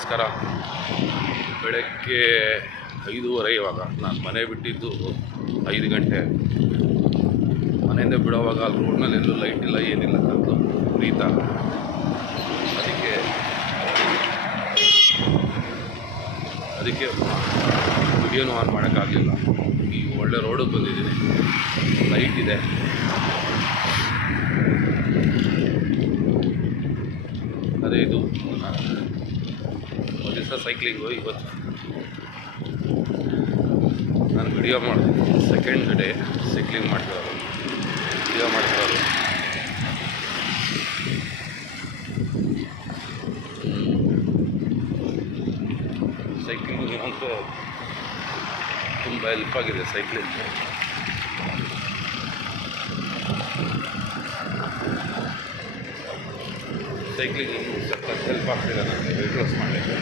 ನಮಸ್ಕಾರ. ಬೆಳಗ್ಗೆ 5:30 ಇವಾಗ. ನಾನು ಮನೆ ಬಿಟ್ಟಿದ್ದು 5 ಗಂಟೆ. ಮನೆಯಿಂದ ಬಿಡೋವಾಗ ಅಲ್ಲಿ ರೋಡ್ನಲ್ಲಿ ಎಲ್ಲೂ ಲೈಟ್ ಇಲ್ಲ, ಏನಿಲ್ಲ, ಕತ್ತು ಉರಿತಾ. ಅದಕ್ಕೆ ವಿಡಿಯೋನು ಆನ್ ಮಾಡೋಕ್ಕಾಗಲಿಲ್ಲ. ಈ ಒಳ್ಳೆ ರೋಡಿಗೆ ಬಂದಿದ್ದೀನಿ, ಲೈಟ್ ಇದೆ. ಅದೇ ಇದು ಒಂದು ದಿವಸ ಸೈಕ್ಲಿಂಗು. ಇವತ್ತು ನಾನು ವಿಡಿಯೋ ಮಾಡಿದೆ, ಸೆಕೆಂಡ್ ಡೇ ಸೈಕ್ಲಿಂಗ್ ಮಾಡ್ತಿರೋದು, ವಿಡಿಯೋ ಮಾಡ್ತಿರೋದು. ಸೈಕ್ಲಿಂಗ್ ಅಂತೂ ತುಂಬ ಹೆಲ್ಪ್ ಆಗಿದೆ. ಸೈಕ್ಲಿಂಗ್ ಇನ್ನೂ ಸಖತ್ ಹೆಲ್ಪ್ ಆಗ್ತಿದೆ ನನಗೆ ವೆಯ್ಟ್ ಲಾಸ್ ಮಾಡಲಿಕ್ಕೆ.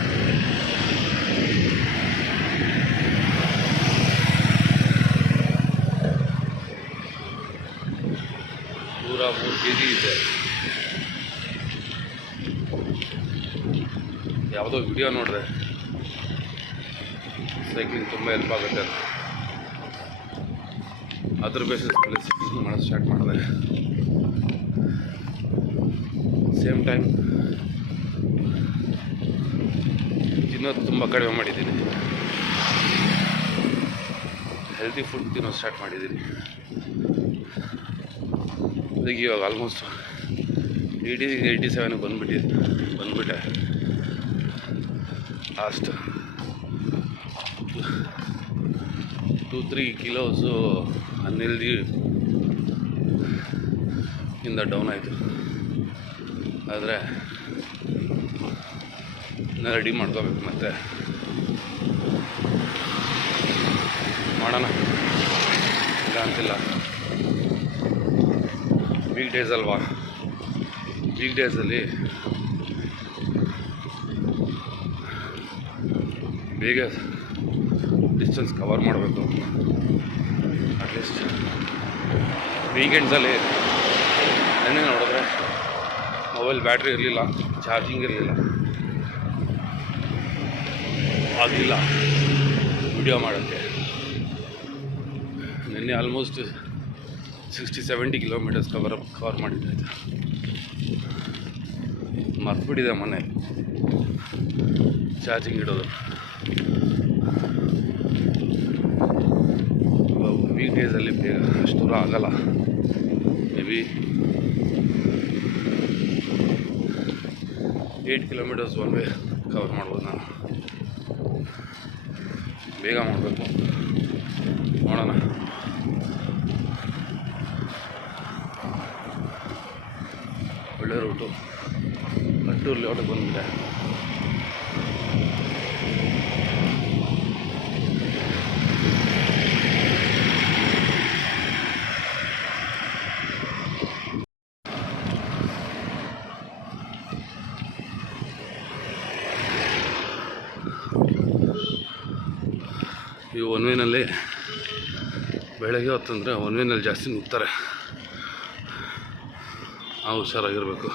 ಪೂರ 3 kg ಇದೆ. ಯಾವುದೋ ವಿಡಿಯೋ ನೋಡಿದೆ, ಸೈಕ್ಲಿಂಗ್ ತುಂಬ ಹೆಲ್ಪ್ ಆಗುತ್ತೆ ಅಂತ. ಅದ್ರ ಬೇಸಿಸ್ ಮೇಲೆ ಸೈಕ್ಲಿಂಗ್ ಮಾಡೋದು ಸ್ಟಾರ್ಟ್ ಮಾಡಿದೆ. ಸೇಮ್ ಟೈಮ್ ತಿನ್ನೋದು ತುಂಬ ಕಡಿಮೆ ಮಾಡಿದ್ದೀನಿ. ಹೆಲ್ತಿ ಫುಡ್ ತಿನ್ನೋದು ಸ್ಟಾರ್ಟ್ ಮಾಡಿದ್ದೀನಿ. ಅದಕ್ಕೆ ಇವಾಗ ಆಲ್ಮೋಸ್ಟ್ 87 ಬಂದುಬಿಟ್ಟೆ. ಲಾಸ್ಟ್ 2-3 ಕಿಲೋಸು ಅನ್ಹೆಲ್ದಿ ಇಂದ ಡೌನ್ ಆಯಿತು. ಆದರೆ ರೆಡಿ ಮಾಡ್ಕೋಬೇಕು, ಮತ್ತೆ ಮಾಡೋಣ, ಇಲ್ಲ ಅಂತಿಲ್ಲ. ವೀಕ್ ಡೇಸ್ ಅಲ್ವಾ, ವೀಕ್ ಡೇಸಲ್ಲಿ ಬೇಗ ಡಿಸ್ಟೆನ್ಸ್ ಕವರ್ ಮಾಡಬೇಕು. ಅಟ್ಲೀಸ್ಟ್ ವೀಕೆಂಡ್ಸಲ್ಲಿ ನೆನ್ನೆ ನೋಡಿದ್ರೆ ಮೊಬೈಲ್ ಬ್ಯಾಟ್ರಿ ಇರಲಿಲ್ಲ, ಚಾರ್ಜಿಂಗ್ ಇರಲಿಲ್ಲ, ಆಗಲಿಲ್ಲ ವಿಡಿಯೋ ಮಾಡೋಕ್ಕೆ. ನಿನ್ನೆ ಆಲ್ಮೋಸ್ಟ್ 60-70 ಕಿಲೋಮೀಟರ್ಸ್ ಕವರ್ ಮಾಡಿದ್ದಾಯ್ತು. ಮರ್ತ್ಬಿಟ್ಟಿದೆ ಮೊನ್ನೆ ಚಾರ್ಜಿಂಗ್ ಇಡೋದು. ವೀಕ್ ಡೇಸಲ್ಲಿ ಬೇಗ ಅಷ್ಟು ದೂರ ಆಗಲ್ಲ. Maybe 8 kilometres one way cover ಮಾಡ್ಬೋದು. ನಾನು ಬೇಗ ಮಾಡಬೇಕು, ನೋಡೋಣ. ಒಳ್ಳೆ ರೂಟು. ಅಟ್ಟೂರು ಲೇಔಟಿಗೆ ಬಂದ್ಬಿಟ್ಟೆ. ಈ ಒನ್ ವೇನಲ್ಲಿ ಬೆಳಗ್ಗೆ ಹೊತ್ತಂದರೆ ಒನ್ ವೇನಲ್ಲಿ ಜಾಸ್ತಿ ನುಗ್ತಾರೆ. ನಾವು ಹುಷಾರಾಗಿರಬೇಕು.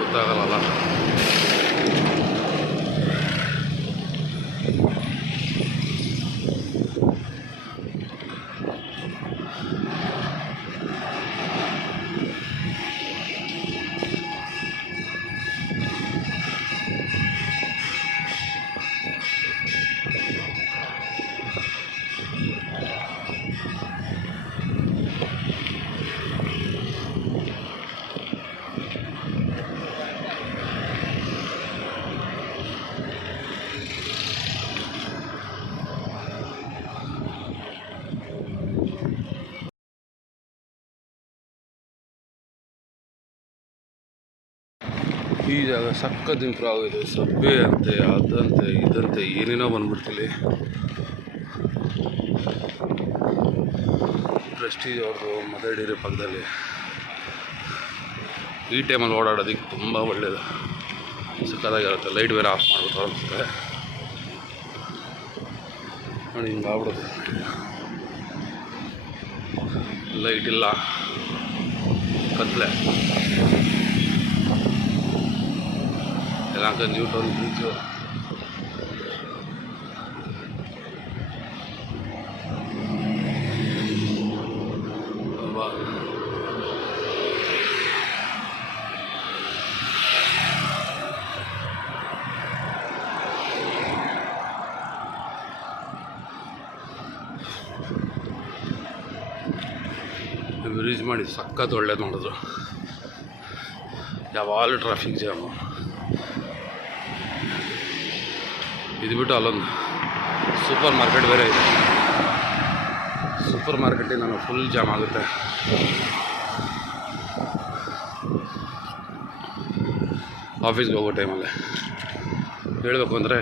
ಗೊತ್ತಾಗಲ್ಲ. ಈ ಜಾಗ ಸಖತ್ ಇಂಪ್ರೂವ್ ಆಗಿದೆ. ಸಬ್ಬೆ ಅಂತೆ, ಅದಂತೆ, ಇದಂತೆ ಏನೇನೋ ಬಂದ್ಬಿಡ್ತಿಲ್ಲಿ. ಪ್ರೆಸ್ಟೀಜ್ ಅವ್ರದ್ದು ಮದರ್ ಡೈರಿ ಪಕ್ಕದಲ್ಲಿ. ಈ ಟೈಮಲ್ಲಿ ಓಡಾಡೋದಕ್ಕೆ ತುಂಬ ಒಳ್ಳೆಯದು, ಸಕ್ಕತ್ತಾಗಿರುತ್ತೆ. ಲೈಟ್ ಬೇರೆ ಆಫ್ ಮಾಡ್ಬಿಟ್ಟು ಅನಿಸುತ್ತೆ. ನೋಡಿ ಹಿಂಗೆ ಆಗ್ಬಿಡೋದು. ಲೈಟ್ ಇಲ್ಲ, ಕತ್ಲೆ ಎಲ್ಲ ಕಂಜೂಟ್ ಒಂದು ಬೀಚು. ಬ್ರಿಡ್ಜ್ ಮಾಡಿ ಸಖತ್ ಒಳ್ಳೇದು ಮಾಡಿದ್ರು. ಯಾವಾಗಲೂ ಟ್ರಾಫಿಕ್ ಜಾಮು. ಇದು ಬಿಟ್ಟು ಅಲ್ಲೊಂದು ಸೂಪರ್ ಮಾರ್ಕೆಟ್ ಬೇರೆ ಇದೆ. ಸೂಪರ್ ಮಾರ್ಕೆಟಿಗೆ ನಾನು ಫುಲ್ ಜಾಮ್ ಆಗುತ್ತೆ. ಆಫೀಸ್ಗೆ ಹೋಗೋ ಟೈಮಲ್ಲಿ ಹೇಳಬೇಕು ಅಂದರೆ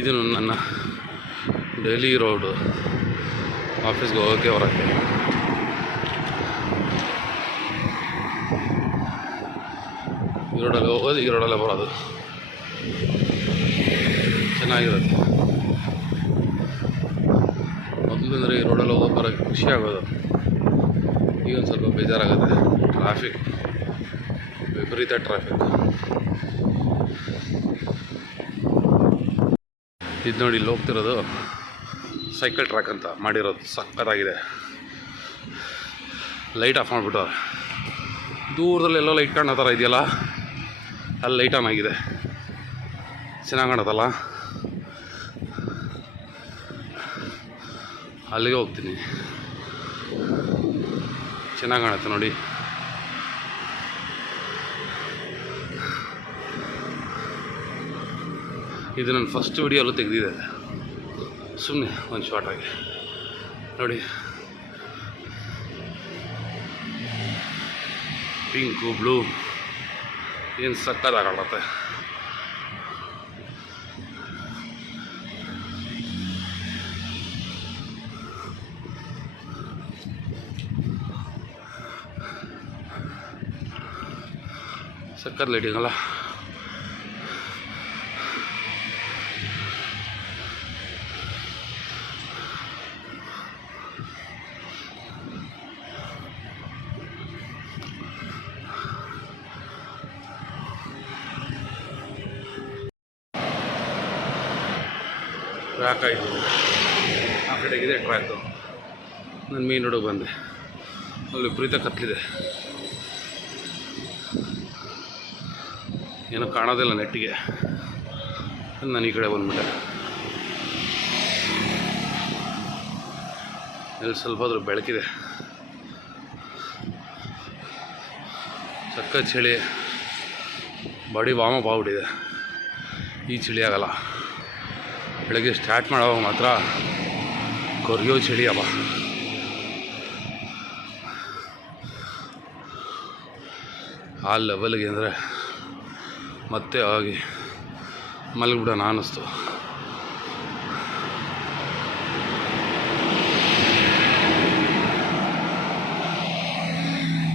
ಇದು ನನ್ನ ಡೈಲಿ ರೋಡು. ಆಫೀಸ್ಗೆ ಹೋಗೋಕ್ಕೆ ಹೊರಕ್ಕೆ ಈ ರೋಡಲ್ಲಿ ಹೋಗೋದು, ಈ ರೋಡಲ್ಲೇ ಬರೋದು. ಚೆನ್ನಾಗಿರುತ್ತೆ. ಮೊದಲು ಅಂದರೆ ಈ ರೋಡಲ್ಲಿ ಹೋಗೋ ಬರೋಕ್ಕೆ ಖುಷಿ ಆಗೋದು. ಈಗ ಒಂದು ಸ್ವಲ್ಪ ಬೇಜಾರಾಗುತ್ತೆ. ಟ್ರಾಫಿಕ್, ವಿಪರೀತ ಟ್ರಾಫಿಕ್. ಇದು ನೋಡಿ, ಇಲ್ಲಿ ಹೋಗ್ತಿರೋದು ಸೈಕಲ್ ಟ್ರ್ಯಾಕ್ ಅಂತ ಮಾಡಿರೋದು, ಸಕ್ಕತ್ತಾಗಿದೆ. ಲೈಟ್ ಆಫ್ ಮಾಡಿಬಿಟ್ಟವ್ರೆ. ದೂರದಲ್ಲೆಲ್ಲೋ ಲೈಟ್ ಕಾಣೋ ಥರ ಇದೆಯಲ್ಲ, ಅಲ್ಲಿ ಲೈಟ್ ಆನ್ ಆಗಿದೆ. ಚೆನ್ನಾಗಿ ಕಾಣುತ್ತಲ್ಲ, ಅಲ್ಲಿಗೆ ಹೋಗ್ತೀನಿ. ಚೆನ್ನಾಗಿ ಕಾಣುತ್ತೆ ನೋಡಿ. ಇದು ನನ್ನ ಫಸ್ಟ್ ವಿಡಿಯೋಲ್ಲೂ ತೆಗೆದಿದೆ, ಸುಮ್ಮನೆ ಒಂದು ಶಾರ್ಟಾಗಿ ನೋಡಿ. ಪಿಂಕು ಬ್ಲೂ ಏನು ಸಕ್ಕತ್ತಾಗತ್ತೆ. ಸಕ್ಕತ್ ಲೈಟಿಂಗ್ ಅಲ್ಲ. ಟ್ರ್ಯಾಕ್ ಆಯಿತು, ಆ ಕಡೆಗಿದೆ ಟ್ರ್ಯಾಕು. ನಾನು ಮೇನ್ ರೋಡಿಗೆ ಬಂದೆ, ಅಲ್ಲಿ ವಿಪರೀತ ಕತ್ತಲಿದೆ, ಏನೋ ಕಾಣೋದಿಲ್ಲ ನೆಟ್ಟಿಗೆ. ನಾನು ಈ ಕಡೆ ಬಂದ್ಬಿಟ್ಟೆ. ಇಲ್ಲಿ ಸ್ವಲ್ಪ ಆದರೂ ಬೆಳಕಿದೆ. ಸಕ್ಕ ಚಳಿ, ಬಾಡಿ ವಾಮ ಆಗ್ಬಿಟ್ಟಿದೆ. ಈ ಚಳಿ ಆಗಲ್ಲ. ಬೆಳಗ್ಗೆ ಸ್ಟಾರ್ಟ್ ಮಾಡೋವಾಗ ಮಾತ್ರ ಕೊರಿಯೋ ಚಳಿ ಅವ. ಆ ಲೆವೆಲ್ಗೆ ಅಂದರೆ ಮತ್ತೆ ಆಗಿ ಮಲಗಿಬಿಡೋಣ ಅನ್ನಿಸ್ತು.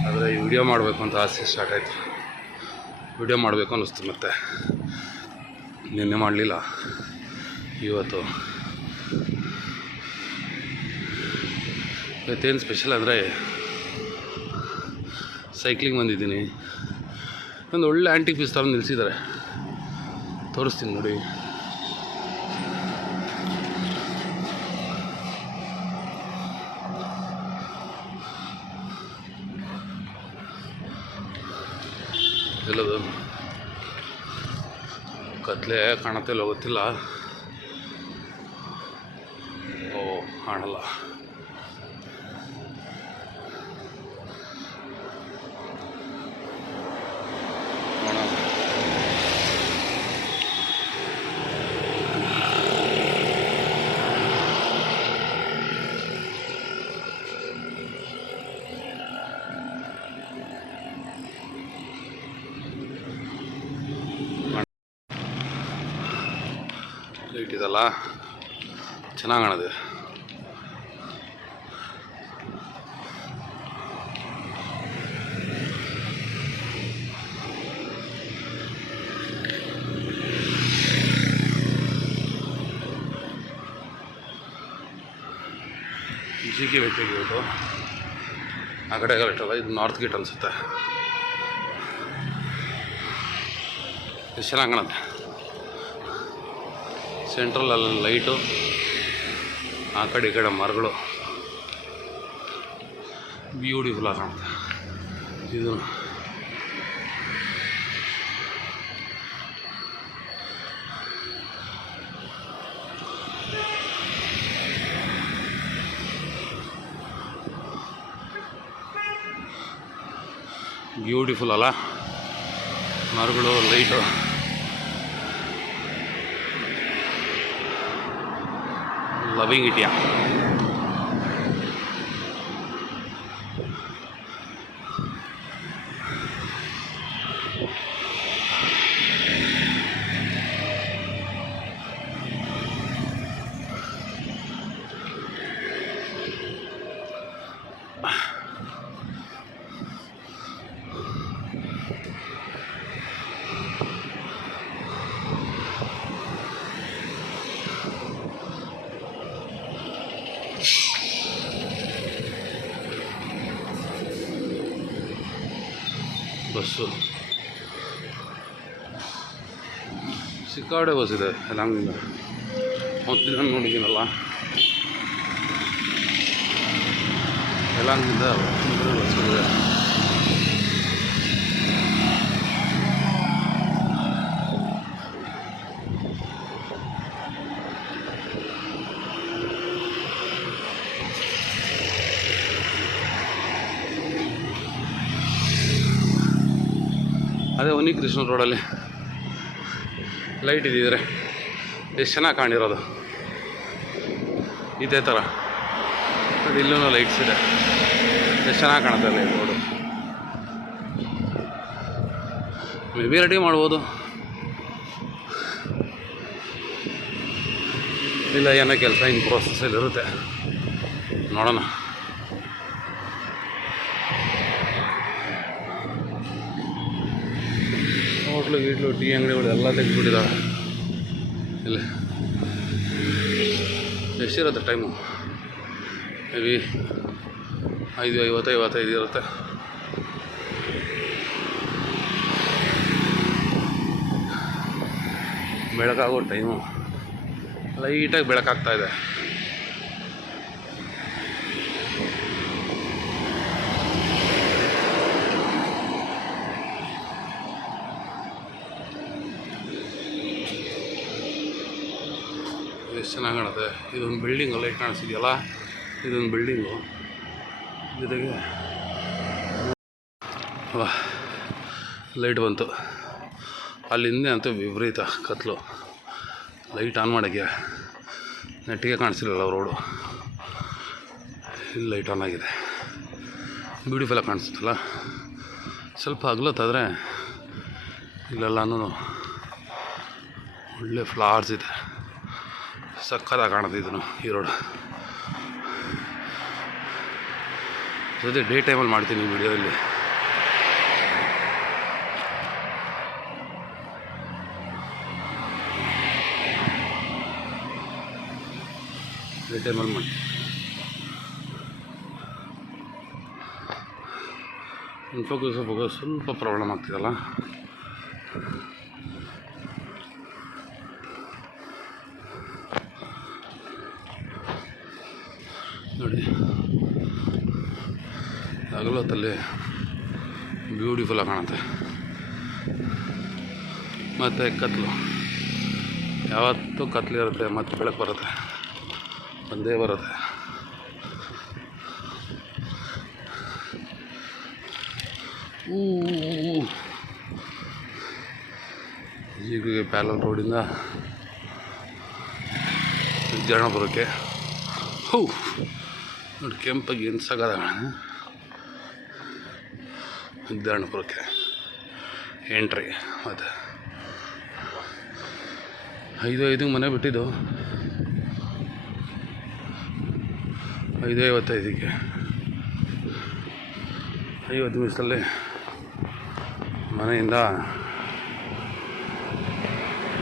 ಆದರೆ ಈ ವಿಡಿಯೋ ಮಾಡಬೇಕು ಅಂತ ಆಸೆ ಸ್ಟಾರ್ಟ್ ಆಯಿತು. ವಿಡಿಯೋ ಮಾಡಬೇಕು ಅನ್ನಿಸ್ತು. ಮತ್ತೆ ನಿನ್ನೆ ಮಾಡಲಿಲ್ಲ, ಇವತ್ತು. ಇವತ್ತೇನು ಸ್ಪೆಷಲ್ ಅಂದರೆ ಸೈಕ್ಲಿಂಗ್ ಬಂದಿದ್ದೀನಿ. ಒಂದು ಒಳ್ಳೆ ಆ್ಯಂಟಿಕ್ ಪೀಸ್ ತಂದು ನಿಲ್ಲಿಸಿದ್ದಾರೆ, ತೋರಿಸ್ತೀನಿ ನೋಡಿ. ಎಲ್ಲದು ಕತ್ಲೆ ಕಾಣುತ್ತಿಲ್ಲ, ಗೊತ್ತಿಲ್ಲ. ಓ, ಕಾಣಲ್ಲ. ಲೈಟ್ ಇದಲ್ಲ, ಚೆನ್ನಾಗಿ ಕಾಣದೆ. ಜಿ ಕೆ ವೆಟ್ರಿ ಗೇಟು ಆ ಕಡೆ ಗೇಟಲ್ಲ, ಇದು ನಾರ್ತ್ ಗೇಟ್ ಅನಿಸುತ್ತೆ. ಎಷ್ಟು ಚೆನ್ನಾಗಿ ಕಾಣುತ್ತೆ. ಸೆಂಟ್ರಲಲ್ಲಿ ಲೈಟು, ಆ ಕಡೆ ಈ ಕಡೆ ಮರಗಳು, ಬ್ಯೂಟಿಫುಲ್ ಆಗಿ ಕಾಣುತ್ತೆ. ಇದು ಬ್ಯೂಟಿಫುಲ್ ಅಲ್ಲ, ಮರಗಳು, ಲೈಟು. Loving it. ಬಸ್ಸು ಸಿಕ್ಕಾಡೆ ಬಸ್ ಇದೆ ಯಲಹಂಕದಿಂದ. ಮೊದಲು ನಾನು ನೋಡಿದ್ದೀನಲ್ಲ, ಯಲಹಂಕದಿಂದ ಬಸ್ ಇದೆ. ಅದೇ ಹೊನ್ನಿ ಕೃಷ್ಣ ರೋಡಲ್ಲಿ ಲೈಟ್ ಇದ್ದಿದ್ರೆ ಎಷ್ಟು ಚೆನ್ನಾಗಿ ಕಾಣಿರೋದು. ಇದೇ ಥರ ನೋಡಿ, ಇಲ್ಲೂ ಲೈಟ್ಸ್ ಇದೆ, ಎಷ್ಟು ಚೆನ್ನಾಗಿ ಕಾಣುತ್ತೆ ಅಲ್ಲಿ ರೋಡು. ಮೇ ಬಿ ರೆಡಿ ಮಾಡ್ಬೋದು, ಇಲ್ಲ ಏನೋ ಕೆಲಸ ಇನ್ ಪ್ರೋಸೆಸ್ಸಲ್ಲಿ ಇರುತ್ತೆ, ನೋಡೋಣ. ಹೋಟ್ಲು ಗೀಟ್ಲು ಟೀ ಅಂಗಡಿಗಳು ಎಲ್ಲ ತೆಗೆದುಬಿಟ್ಟಿದ್ದಾವೆ. ಇಲ್ಲ ಎಷ್ಟಿರುತ್ತೆ ಟೈಮು? ಮೇ ಬಿ 5:50 ಇರುತ್ತೆ. ಬೆಳಕಾಗೋ ಟೈಮು, ಲೈಟಾಗಿ ಬೆಳಕಾಗ್ತಾಯಿದೆ. ಎಷ್ಟು ಚೆನ್ನಾಗಿ ಕಾಣುತ್ತೆ. ಇದೊಂದು ಬಿಲ್ಡಿಂಗು ಲೈಟ್ ಕಾಣಿಸ್ತಿದೆಯಲ್ಲ, ಇದೊಂದು ಬಿಲ್ಡಿಂಗು ಜೊತೆಗೆ ಲೈಟ್ ಬಂತು. ಅಲ್ಲಿಂದ ಅಂತೂ ವಿಪರೀತ ಕತ್ಲು. ಲೈಟ್ ಆನ್ ಮಾಡೋಕ್ಕೆ ನೆಟ್ಟಿಗೆ ಕಾಣಿಸ್ತಿರಲ್ಲ ರೋಡು, ಇಲ್ಲಿ ಲೈಟ್ ಆನ್ ಆಗಿದೆ. ಬ್ಯೂಟಿಫುಲ್ಲಾಗಿ ಕಾಣಿಸುತ್ತಲ್ಲ. ಸ್ವಲ್ಪ ಹಗ್ಲತ್ತಾದರೆ ಇಲ್ಲೆಲ್ಲನೂ ಒಳ್ಳೆ ಫ್ಲವರ್ಸ್ ಇದೆ, ಸಕ್ಕತ್ತಾಗಿ ಕಾಣುತ್ತೆ ಇದನ್ನು, ಈ ರೋಡ್. ಜೊತೆ ಡೇ ಟೈಮಲ್ಲಿ ಮಾಡ್ತೀನಿ ವಿಡಿಯೋದಲ್ಲಿ. ಡೇ ಟೈಮಲ್ಲಿ ಮಾಡಿ ಫೋಕಸ್ ಸ್ವಲ್ಪ ಪ್ರಾಬ್ಲಮ್ ಆಗ್ತಿದಲ್ಲ. ನೋಡಿ, ಹಗಲೊತ್ತಲ್ಲಿ ಬ್ಯೂಟಿಫುಲ್ಲಾಗಿ ಕಾಣುತ್ತೆ. ಮತ್ತು ಕತ್ಲು, ಯಾವತ್ತೂ ಕತ್ಲಿರುತ್ತೆ, ಮತ್ತು ಬೆಳಕು ಬರುತ್ತೆ, ಒಂದೇ ಬರುತ್ತೆ. ಈಗ ಪ್ಯಾರಲಲ್ ರೋಡಿಂದ ವಿದ್ಯಾರಣ್ಯಪುರಕ್ಕೆ ನೋಡಿ, ಕೆಂಪಾಗಿ ಏನು ಸಗದ ವಿದ್ಯಾರಣ್ಯಪುರಕ್ಕೆ ಎಂಟ್ರಿ. ಮತ್ತು 5:05 ಮನೆ ಬಿಟ್ಟಿದ್ದು, 5:55 50 ನಿಮಿಷದಲ್ಲಿ ಮನೆಯಿಂದ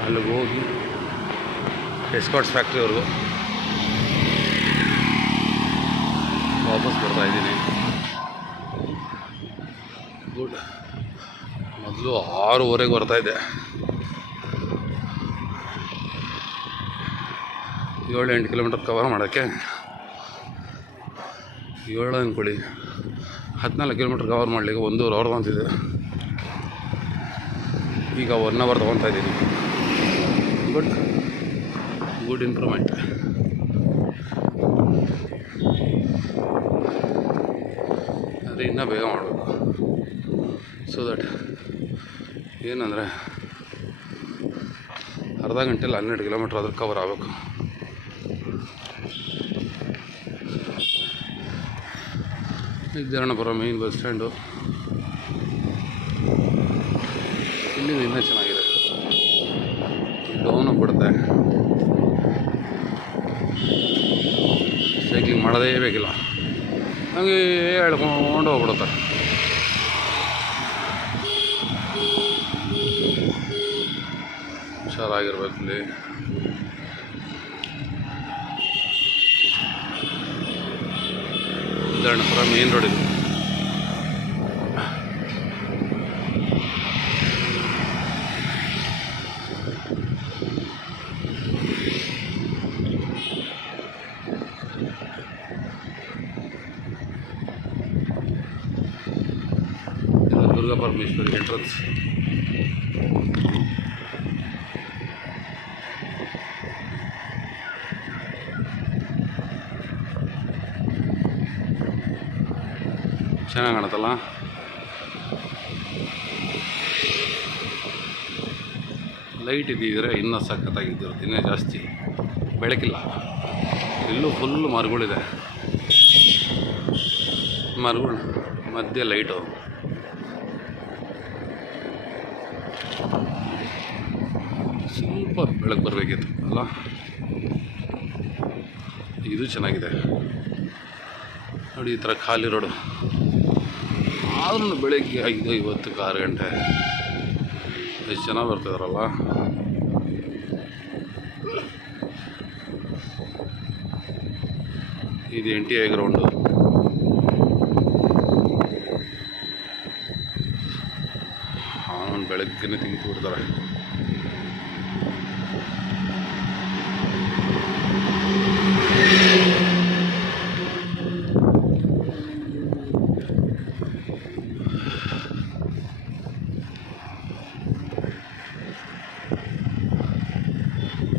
ಅಲ್ಲಿಗೆ ಹೋಗಿ ಎಸ್ಕಾರ್ಟ್ಸ್ ಫ್ಯಾಕ್ಟ್ರಿವರೆಗೂ ವಾಪಸ್ ಬರ್ತಾ ಇದ್ದೀನಿ. ಗುಡ್. ಮೊದಲು 6:15ಗೆ ಬರ್ತಾಯಿದ್ದೆ. 7-8 ಕಿಲೋಮೀಟರ್ ಕವರ್ ಮಾಡೋಕ್ಕೆ 7 ಅಂದ್ಕೊಳ್ಳಿ, 14 ಕಿಲೋಮೀಟರ್ ಕವರ್ ಮಾಡಲಿಕ್ಕೆ 1.5 ಅವರ್ ತೊಗೊತಿದ್ದೆ. ಈಗ 1 ಅವರ್ ತೊಗೊತಾ ಇದ್ದೀನಿ. Good improvement. ಆದರೆ ಇನ್ನೂ ಬೇಗ ಮಾಡಬೇಕು. ಸೊ ದಟ್ ಏನಂದರೆ ಅರ್ಧ ಗಂಟೆಯಲ್ಲಿ 12 ಕಿಲೋಮೀಟ್ರ್ ಆದರೂ ಕವರ್ ಆಗಬೇಕು. Vidyaranyapura main bus stand. ಇಲ್ಲಿಂದ ಇನ್ನೂ ಚೆನ್ನಾಗಿದೆ, ಡೌನು ಬಿಡುತ್ತೆ. ಸೈಕ್ಲಿಂಗ್ ಮಾಡೋದೇ ಬೇಕಿಲ್ಲ, ಹಂಗೆ ಹೇಳ್ಕೊಂಡು ಹೋಗ್ಬಿಡುತ್ತೆ. ಹುಷಾರಾಗಿರ್ಬೇಕು ಇಲ್ಲಿ. ವಿದ್ಯಾರಣ್ಯಪುರ ಮೇನ್ ರೋಡ್ ಇದು. ದುರ್ಗಾ ಪರಮೇಶ್ವರಿ ಎಂಟ್ರನ್ಸ್. ಚೆನ್ನಾಗಿ ಕಾಣುತ್ತಲ್ಲ. ಲೈಟ್ ಇದ್ದಿದ್ರೆ ಇನ್ನೂ ಸಖತ್ತಾಗಿದ್ದಿರುತ್ತೆ, ಇನ್ನೂ ಜಾಸ್ತಿ. ಬೆಳಕಿಲ್ಲ, ಇಲ್ಲೂ ಫುಲ್ಲು ಮರಗಳಿದೆ. ಮರಗಳು ಮಧ್ಯೆ ಲೈಟು. ಸ್ವಲ್ಪ ಬೆಳಕು ಬರಬೇಕಿತ್ತು ಅಲ್ಲ. ಇದು ಚೆನ್ನಾಗಿದೆ ನೋಡಿ, ಈ ಥರ ಖಾಲಿ ರೋಡು. ಆದ್ರೂ ಬೆಳಗ್ಗೆ 5:50 6 ಗಂಟೆ ಎಷ್ಟು ಚೆನ್ನಾಗಿ ಬರ್ತಿದಾರಲ್ಲ. ಇದು NTI ಗ್ರೌಂಡು. ಬೆಳಗ್ಗೆನೇ ತೆಗೆದು ಬಿಡ್ತಾರೆ.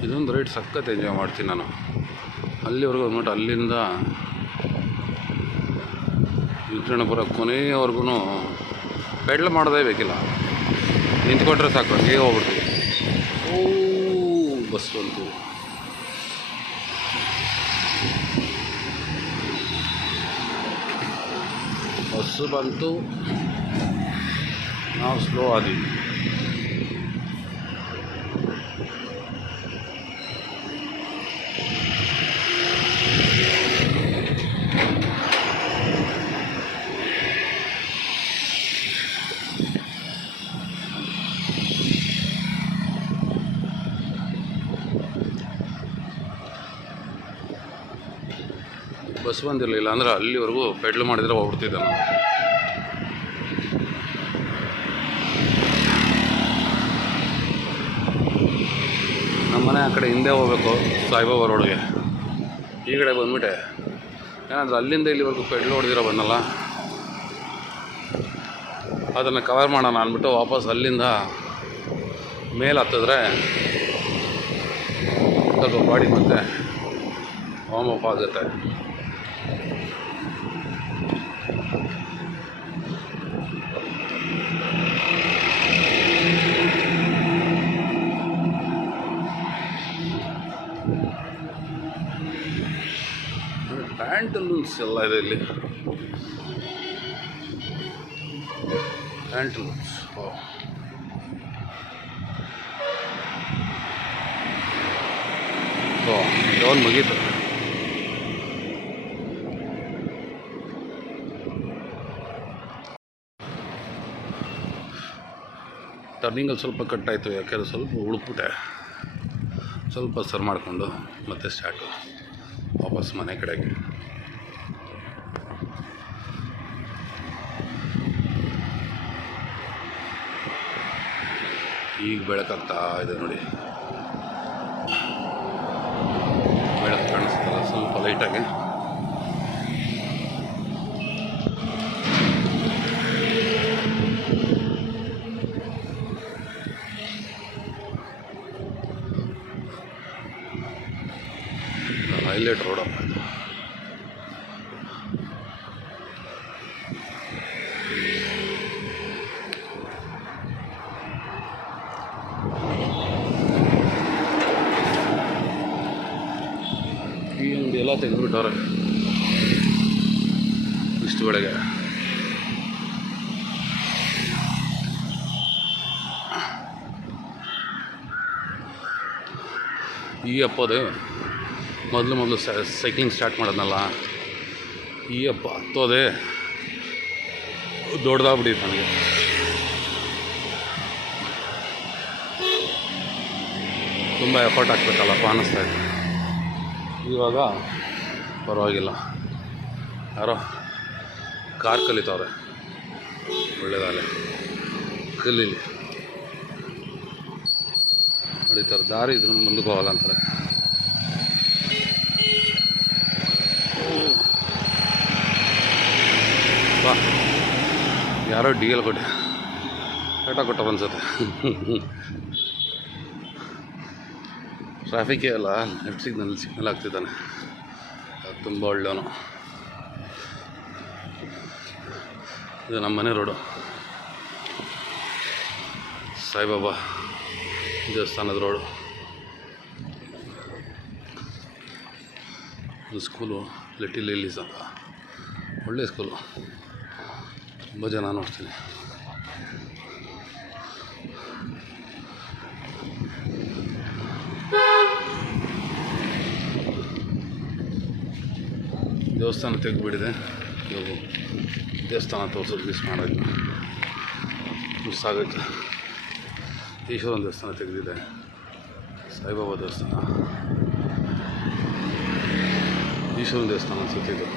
ಇದೊಂದು ರೈಡ್ ಸಖತ್ ಎಂಜಾಯ್ ಮಾಡ್ತೀನಿ ನಾನು. ಅಲ್ಲಿವರೆಗೂ ಅಂದ್ಬಿಟ್ಟು ಅಲ್ಲಿಂದ ವಿದ್ಯಾರಣ್ಯಪುರ ಕೊನೆಯವರೆಗೂ ಪೆಡ್ಲ್ ಮಾಡೋದೇ ಬೇಕಿಲ್ಲ, ನಿಂತ್ಕೊಂಡ್ರೆ ಸಾಕು, ಹಂಗೆ ಹೋಗ್ಬಿಡ್ತೀವಿ. ಬಸ್ ಬಂತು. ಬಸ್ಸು ಬಂತು, ನಾವು ಸ್ಲೋ ಆದ್ವಿ. ಬಸ್ ಬಂದಿರಲಿಲ್ಲ ಅಂದರೆ ಅಲ್ಲಿವರೆಗೂ ಪೆಡ್ಲ್ ಮಾಡಿದರೆ ಹೋಗ್ಬಿಡ್ತಿದ್ದೆ ನಾನು. ನಮ್ಮನೆ ಆ ಕಡೆ ಹಿಂದೆ ಹೋಗ್ಬೇಕು, ಸಾಯಿಬಾಬಾ ರೋಡ್ಗೆ. ಈ ಕಡೆ ಬಂದ್ಬಿಟ್ಟೆ. ಏನಂದ್ರೆ ಅಲ್ಲಿಂದ ಇಲ್ಲಿವರೆಗೂ ಪೆಡ್ಲ್ ಹೊಡೆದಿರೋ ಬಂದಲ್ಲ, ಅದನ್ನು ಕವರ್ ಮಾಡೋಣ ಅಂದ್ಬಿಟ್ಟು ವಾಪಸ್ ಅಲ್ಲಿಂದ ಮೇಲೆ ಹತ್ತಿದ್ರೆ ಸ್ವಲ್ಪ ಬಾಡಿ ಮತ್ತೆ ವಾರ್ಮ್ ಅಪ್ ಆಗುತ್ತೆ. ಪ್ಯಾಂಟಲೂನ್ಸ್ ಎಲ್ಲ ಇದೆ ಇಲ್ಲಿ. ಪ್ಯಾಂಟಲೂನ್ಸ್ ಡೌನ್ ಮುಗೀತು. ಟರ್ನಿಂಗಲ್ಲಿ ಸ್ವಲ್ಪ ಕಟ್ಟಾಯಿತು, ಯಾಕೆಂದರೆ ಸ್ವಲ್ಪ ಉಳುಕ್ಬಿಟ್ಟೆ. ಸ್ವಲ್ಪ ಸರ್ ಮಾಡಿಕೊಂಡು ಮತ್ತೆ ಸ್ಟಾರ್ಟು ವಾಪಸ್ ಮನೆ ಕಡೆಗೆ. ಈಗ ಬೆಳಕಾಗ್ತಾ ಇದೆ ನೋಡಿ, ಬೆಳಕು ಕಾಣಿಸ್ತಲ್ಲ ಸ್ವಲ್ಪ ಲೈಟಾಗಿ. ಹೈಲೈಟ್ ರೋಡ್ ಅಪ್ಪ ಇದು. ಈ ಅಂಗಡಿ ಎಲ್ಲ ತೆಗೆದುಬಿಟ್ಟವ್ರೆ ಇಷ್ಟು ಬೆಳಗ್ಗೆ. ಈ ಅಪ್ಪದು ಮೊದಲು ಸೈಕ್ಲಿಂಗ್ ಸ್ಟಾರ್ಟ್ ಮಾಡೋದ್ನಲ್ಲ, ಈ ಅಪ್ಪ ಹತ್ತೋದೆ ದೊಡ್ಡದಾಗ್ಬಿಟ್ಟಿತ್ತು ನನಗೆ. ತುಂಬ ಎಫರ್ಟ್ ಹಾಕ್ಬೇಕಲ್ಲಪ್ಪ ಅನ್ನಿಸ್ತಾ ಇದೆ. ಇವಾಗ ಪರವಾಗಿಲ್ಲ, ಯಾರೋ ಕಾರ್ ಕಲಿತವ್ರೆ, ಒಳ್ಳೆಯದಾಗಲಿ ಕಲೀಲಿ. ಹೊಡಿತಾರೆ ದಾರಿ ಇದ್ರ ಮುಂದಕ್ಕೆ ಹೋಗಲ್ಲ ಅಂತಾರೆ. ಬಾ, ಯಾರೋ ಡಿ ಎಲ್ ಕೊಟ್ಟ ಅನ್ಸುತ್ತೆ. ಟ್ರಾಫಿಕ್ಕೇ ಅಲ್ಲ, ಲೆಫ್ಟ್ ಸಿಗ್ನಲ್ ಆಗ್ತಿದ್ದಾನೆ. ಅದು ತುಂಬ ಒಳ್ಳೆಯವನು. ಇದು ನಮ್ಮ ಮನೆ ರೋಡು, ಸಾಯಿಬಾಬಾ ದೇವಸ್ಥಾನದ ರೋಡು. ಒಂದು ಸ್ಕೂಲು ಲಿಟಿಲ್ ಲಿಲ್ಲೀಸ್ ಅಂತ, ಒಳ್ಳೆಯ ಸ್ಕೂಲು, ತುಂಬ ಜನ ನೋಡ್ತೀನಿ. ದೇವಸ್ಥಾನ ತೆಗೆದುಬಿಟ್ಟಿದೆ. ಇವಾಗ ದೇವಸ್ಥಾನ ತೋರಿಸೋದು ಮಿಸ್ ಆಗೋಯ್ತು. ಈಶ್ವರನ ದೇವಸ್ಥಾನ ತೆಗೆದಿದೆ, ಸಾಯಿಬಾಬಾ ದೇವಸ್ಥಾನ, ಈಶ್ವರನ ದೇವಸ್ಥಾನ ಅನ್ಸುತ್ತೆ ಇದು.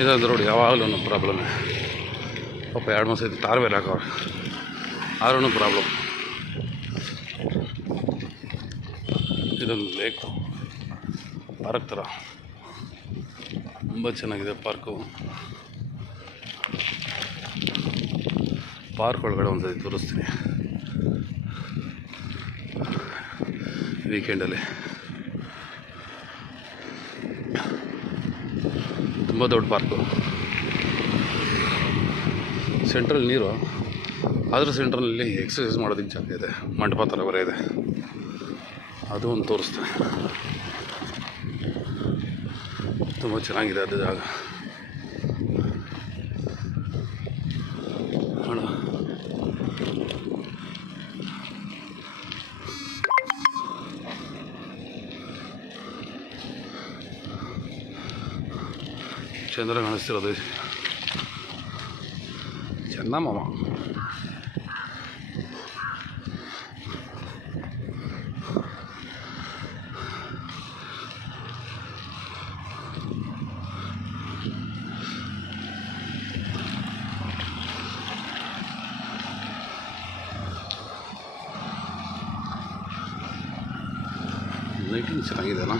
ಇದಾದ ರೋಡ್ ಯಾವಾಗಲೂ ಒಂದು ಪ್ರಾಬ್ಲಮ್ಮೇ ಪಾಪ. 2-3 ಸತಿ ಟಾರ್ ಬೇರೆ ಹಾಕವ್ರೆ, ಆದ್ರೂ ಪ್ರಾಬ್ಲಮ್. ಇದೊಂದು ಲೇಕು, ಪಾರ್ಕ್ ಥರ ತುಂಬ ಚೆನ್ನಾಗಿದೆ ಪಾರ್ಕು. ಪಾರ್ಕ್ ಒಳಗಡೆ ಒಂದು ಸತಿ ತೋರಿಸ್ತೀನಿ ವೀಕೆಂಡಲ್ಲಿ. ತುಂಬ ದೊಡ್ಡ ಪಾರ್ಕು, ಸೆಂಟ್ರಲ್ ನೀರು, ಆದರೂ ಸೆಂಟ್ರಲ್ಲಿ ಎಕ್ಸಸೈಸ್ ಮಾಡೋದಕ್ಕೆ ಜಾಗ ಇದೆ, ಮಂಟಪ ಥರ ಬರ ಇದೆ. ಅದು ಒಂದು ತೋರಿಸ್ತೇನೆ, ತುಂಬ ಚೆನ್ನಾಗಿದೆ ಅದು ಜಾಗ. ನೋಡ, ಚಂದ್ರ ಕಾಣಿಸ್ತಿರೋದು ಚಂದಮಾಮ. ಲೈಟಿಂಗ್ ಚೆನ್ನಾಗಿದೆಯಲ್ಲ.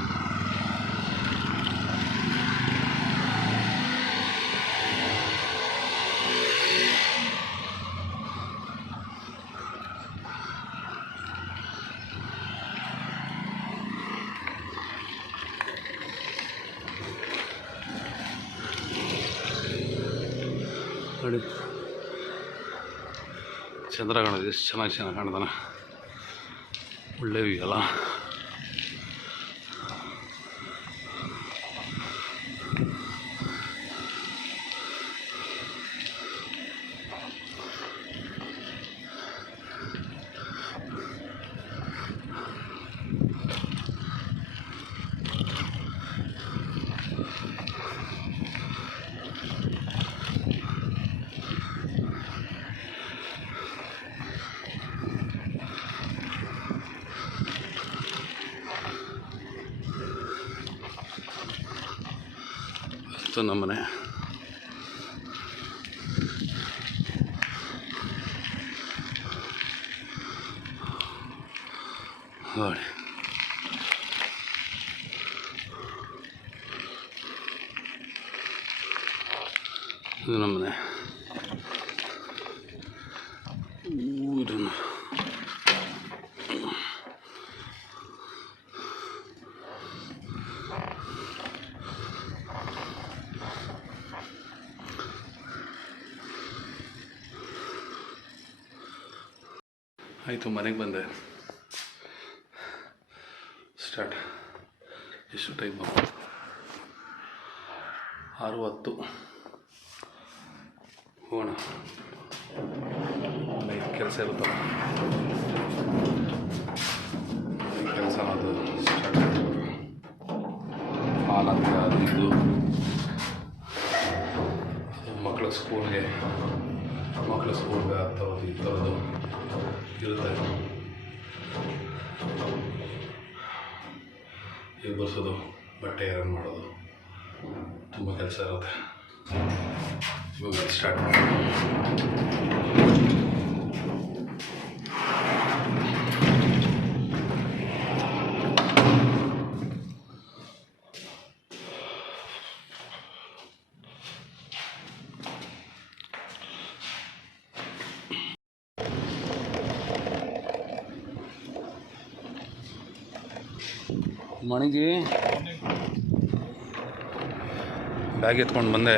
ನೋಡಿ ಚಂದ್ರ ಕಾಣೋದು ಎಷ್ಟು ಚೆನ್ನಾಗಿ ಕಾಣ್ತಾನೆ, ಒಳ್ಳೆ ವ್ಯೂ ಅಲ್ಲ. ಮಸ್ತ್ ನಮ್ಮನೆ. ನೋಡಿ ಇದು ನಮ್ಮನೆ. ಆಯಿತು, ಮನೆಗೆ ಬಂದೆ. ಸ್ಟಾರ್ಟ್. ಎಷ್ಟು ಟೈಮು? 6:10. ಹೋಗೋಣ. ನೈಟ್ ಕೆಲಸ ಇರುತ್ತಲ್ಲ, ಕೆಲಸ ಅದು ಸ್ಟಾರ್ಟ್ ಆಯಿತು. ಹಾಲಂತ ಅದು ಇದು ಮಕ್ಕಳ ಸ್ಕೂಲ್ಗೆ ಆ ಥರದ್ದು ಈ ಥರದ್ದು ಇರುತ್ತೆ. ಈಗ ಬರ್ಸೋದು, ಬಟ್ಟೆ ಐರನ್ ಮಾಡೋದು, ತುಂಬ ಕೆಲಸ ಇರುತ್ತೆ. ಇವಾಗ ಸ್ಟಾರ್ಟ್ ಮಾಡೋದು. ಮಣಿಜಿ ಬ್ಯಾಗ್ ಎತ್ಕೊಂಡು ಬಂದೆ.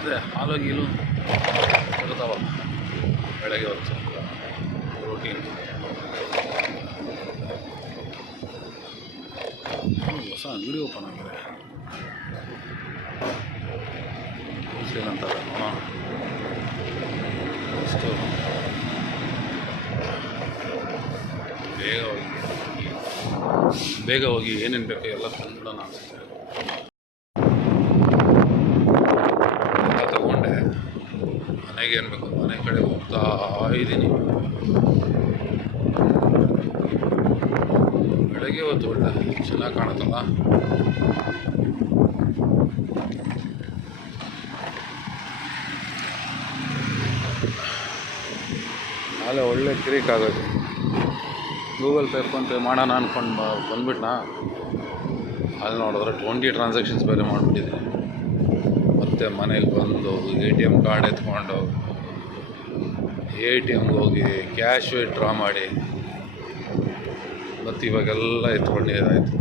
ಅದೇ ಹಾಲು ಗೀಲು ಇರ್ತಾವ ಬೆಳಗ್ಗೆ ಹೊತ್ತು ಪ್ರೋಟೀನ್. ಹೊಸ ಅಂಗಡಿ ಓಪನ್ ಆಗಿದೆ. ಏನಂತಾರೆ ಇಷ್ಟು ಬೇಗ ಹೋಗಿ ಏನೇನು ಬೇಕು ಎಲ್ಲ ತಂದ್ಬಿಡೋಣ ಅನಿಸುತ್ತೆ. ಎಲ್ಲ ತಗೊಂಡೆ. ಮನೆಗೆ ಏನು ಬೇಕು ಮನೆ ಕಡೆ ಹೋಗ್ತಾ ಇದ್ದೀನಿ. ಬೆಳಗ್ಗೆ ಹೊತ್ತು ಒಳ್ಳೆ ಚೆನ್ನಾಗಿ ಕಾಣುತ್ತಲ್ಲ. ನಾಳೆ ಒಳ್ಳೆ ಕ್ರೀಕ್ ಆಗೋದು. ಗೂಗಲ್ ಪೇ ಫೋನ್ ಪೇ ಮಾಡೋಣ ಅಂದ್ಕೊಂಡು ಬಂದ್ಬಿಟ್ನಾ, ಅಲ್ಲಿ ನೋಡಿದ್ರೆ 20 ಟ್ರಾನ್ಸಾಕ್ಷನ್ಸ್ ಬೇರೆ ಮಾಡಿಬಿಟ್ಟಿದ್ದೆ. ಮತ್ತು ಮನೇಲಿ ಬಂದು ATM ಕಾರ್ಡ್ ಎತ್ಕೊಂಡು ATMಗೆ ಹೋಗಿ ಕ್ಯಾಶ್ ಡ್ರಾ ಮಾಡಿ ಮತ್ತು ಇವಾಗೆಲ್ಲ ಎತ್ಕೊಂಡಿದ್ದಾಯಿತು.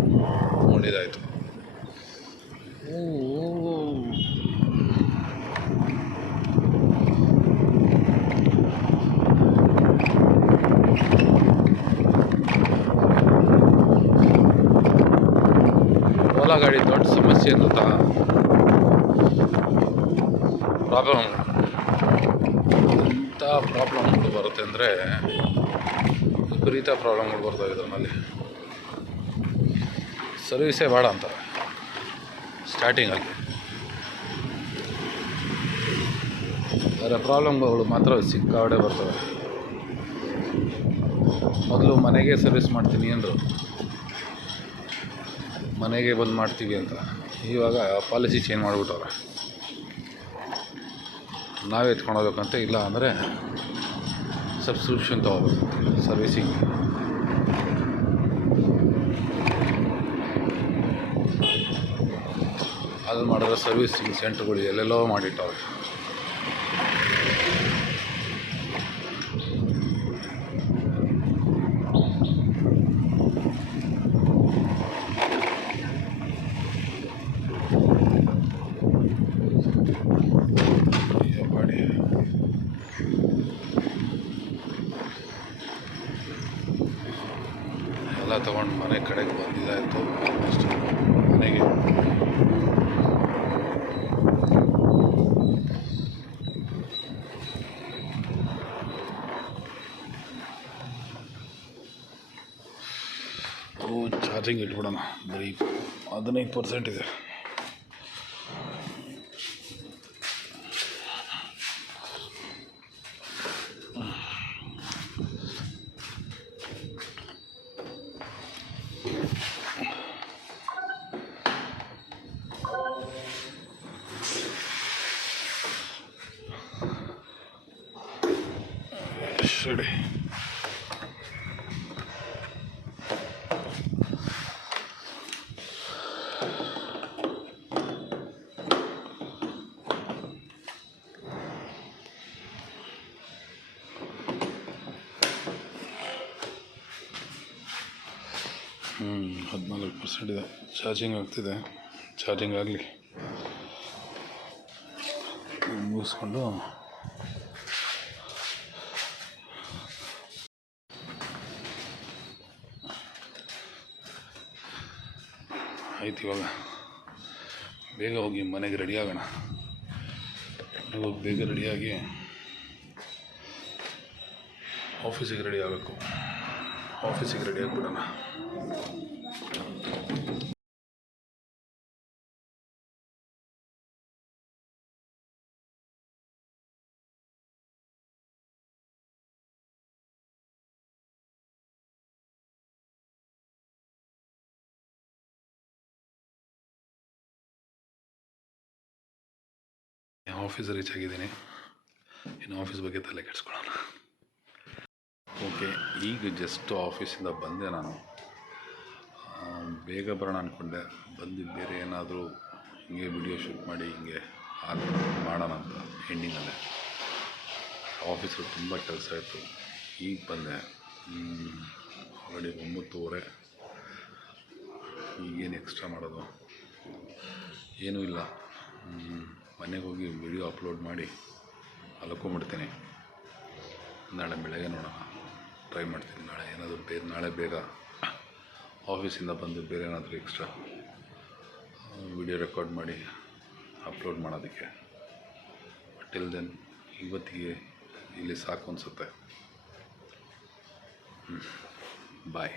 ಓಲಾ ಗಾಡಿ ದೊಡ್ಡ ಸಮಸ್ಯೆ ಇರುತ್ತಾ, ಪ್ರಾಬ್ಲಮ್. ಎಂಥ ಪ್ರಾಬ್ಲಮ್ಗಳು ಬರುತ್ತೆ ಅಂದರೆ ವಿಪರೀತ ಪ್ರಾಬ್ಲಮ್ಗಳು ಬರ್ತವೆ ಇದರಲ್ಲಿ. ಸರ್ವಿಸೇ ಬೇಡ ಅಂತಾರೆ ಸ್ಟಾರ್ಟಿಂಗಲ್ಲಿ. ಬೇರೆ ಪ್ರಾಬ್ಲಮ್ಗಳು ಮಾತ್ರ ಸಿಕ್ಕಾಡೆ ಬರ್ತವೆ. ಮೊದಲು ಮನೆಗೆ ಸರ್ವಿಸ್ ಮಾಡ್ತೀನಿ ಅಂದರು, ಮನೆಗೆ ಬಂದು ಮಾಡ್ತೀವಿ ಅಂತ. ಇವಾಗ ಪಾಲಿಸಿ ಚೇಂಜ್ ಮಾಡಿಬಿಟ್ಟವ್ರೆ. ನಾವೇ ಎತ್ಕೊಂಡೋಗ್ಬೇಕಂತ, ಇಲ್ಲ ಅಂದರೆ ಸಬ್ಸ್ಕ್ರಿಪ್ಷನ್ ತೊಗೋಬೇಕಂತೆ ಸರ್ವಿಸಿಂಗ್. ಅದು ಮಾಡಿದ್ರೆ ಸರ್ವಿಸಿಂಗ್ ಸೆಂಟ್ರ್ಗಳು ಎಲ್ಲೆಲ್ಲೋ ಮಾಡಿಟ್ಟವ್ರೆ. ಎಲ್ಲ ತೊಗೊಂಡು ಮನೆ ಕಡೆಗೆ ಬಂದಿದ್ದಾಯಿತು. ಅಷ್ಟು ಮನೆಗೆ ಚಾರ್ಜಿಂಗ್ ಇಟ್ಬಿಡೋಣ. ಬರೀ 15% ಇದೆ. ರೆಡಿ. ಹ್ಞೂ 14% ಇದೆ. ಚಾರ್ಜಿಂಗ್ ಆಗ್ತಿದೆ. ಚಾರ್ಜಿಂಗ್ ಆಗಲಿ, ಮುಗಿಸ್ಕೊಂಡು ಆಯ್ತು. ಇವಾಗ ಬೇಗ ಹೋಗಿ ಮನೆಗೆ ರೆಡಿ ಆಗೋಣ. ಇವಾಗ ಬೇಗ ರೆಡಿಯಾಗಿ ಆಫೀಸಿಗೆ ರೆಡಿ ಆಗಬೇಕು. ಆಫೀಸಿಗೆ ರೆಡಿ ಆಗಿಬಿಡೋಣ. ಆಫೀಸ್ ರೀಚ್ ಆಗಿದ್ದೀನಿ. ಇನ್ನು ಆಫೀಸ್ ಬಗ್ಗೆ ತಲೆ ಕೆಡಿಸ್ಕೊಳ್ಳೋಣ. ಓಕೆ, ಈಗ ಜಸ್ಟ್ ಆಫೀಸಿಂದ ಬಂದೆ ನಾನು. ಬೇಗ ಬರೋಣ ಅಂದ್ಕೊಂಡೆ, ಬಂದು ಬೇರೆ ಏನಾದರೂ ಹಿಂಗೆ ವಿಡಿಯೋ ಶೂಟ್ ಮಾಡಿ ಹಿಂಗೆ ಮಾಡೋಣ ಅಂತ ಎಂಡಿಂಗಲ್ಲೇ. ಆಫೀಸಲ್ಲಿ ತುಂಬ ಕೆಲಸ ಇತ್ತು. ಈಗ ಬಂದೆ. ಆಲ್ರೆಡಿ 9:30. ಈಗೇನು ಎಕ್ಸ್ಟ್ರಾ ಮಾಡೋದು ಏನೂ ಇಲ್ಲ. ಮನೆಗೆ ಹೋಗಿ ವಿಡಿಯೋ ಅಪ್ಲೋಡ್ ಮಾಡಿ ಮಲ್ಕೊಂಬಿಡ್ತೀನಿ. ನಾಳೆ ಬೆಳಗ್ಗೆ ನೋಡೋಣ, ಟ್ರೈ ಮಾಡ್ತೀನಿ. ನಾಳೆ ಏನಾದರೂ ನಾಳೆ ಬೇಗ ಆಫೀಸಿಂದ ಬಂದು ಬೇರೆ ಏನಾದರೂ ಎಕ್ಸ್ಟ್ರಾ ವಿಡಿಯೋ ರೆಕಾರ್ಡ್ ಮಾಡಿ ಅಪ್ಲೋಡ್ ಮಾಡೋದಕ್ಕೆ. ಟಿಲ್ ದೆನ್ ಇವತ್ತಿಗೆ ಇಲ್ಲಿ ಸಾಕು ಅನಿಸುತ್ತೆ. ಬಾಯ್.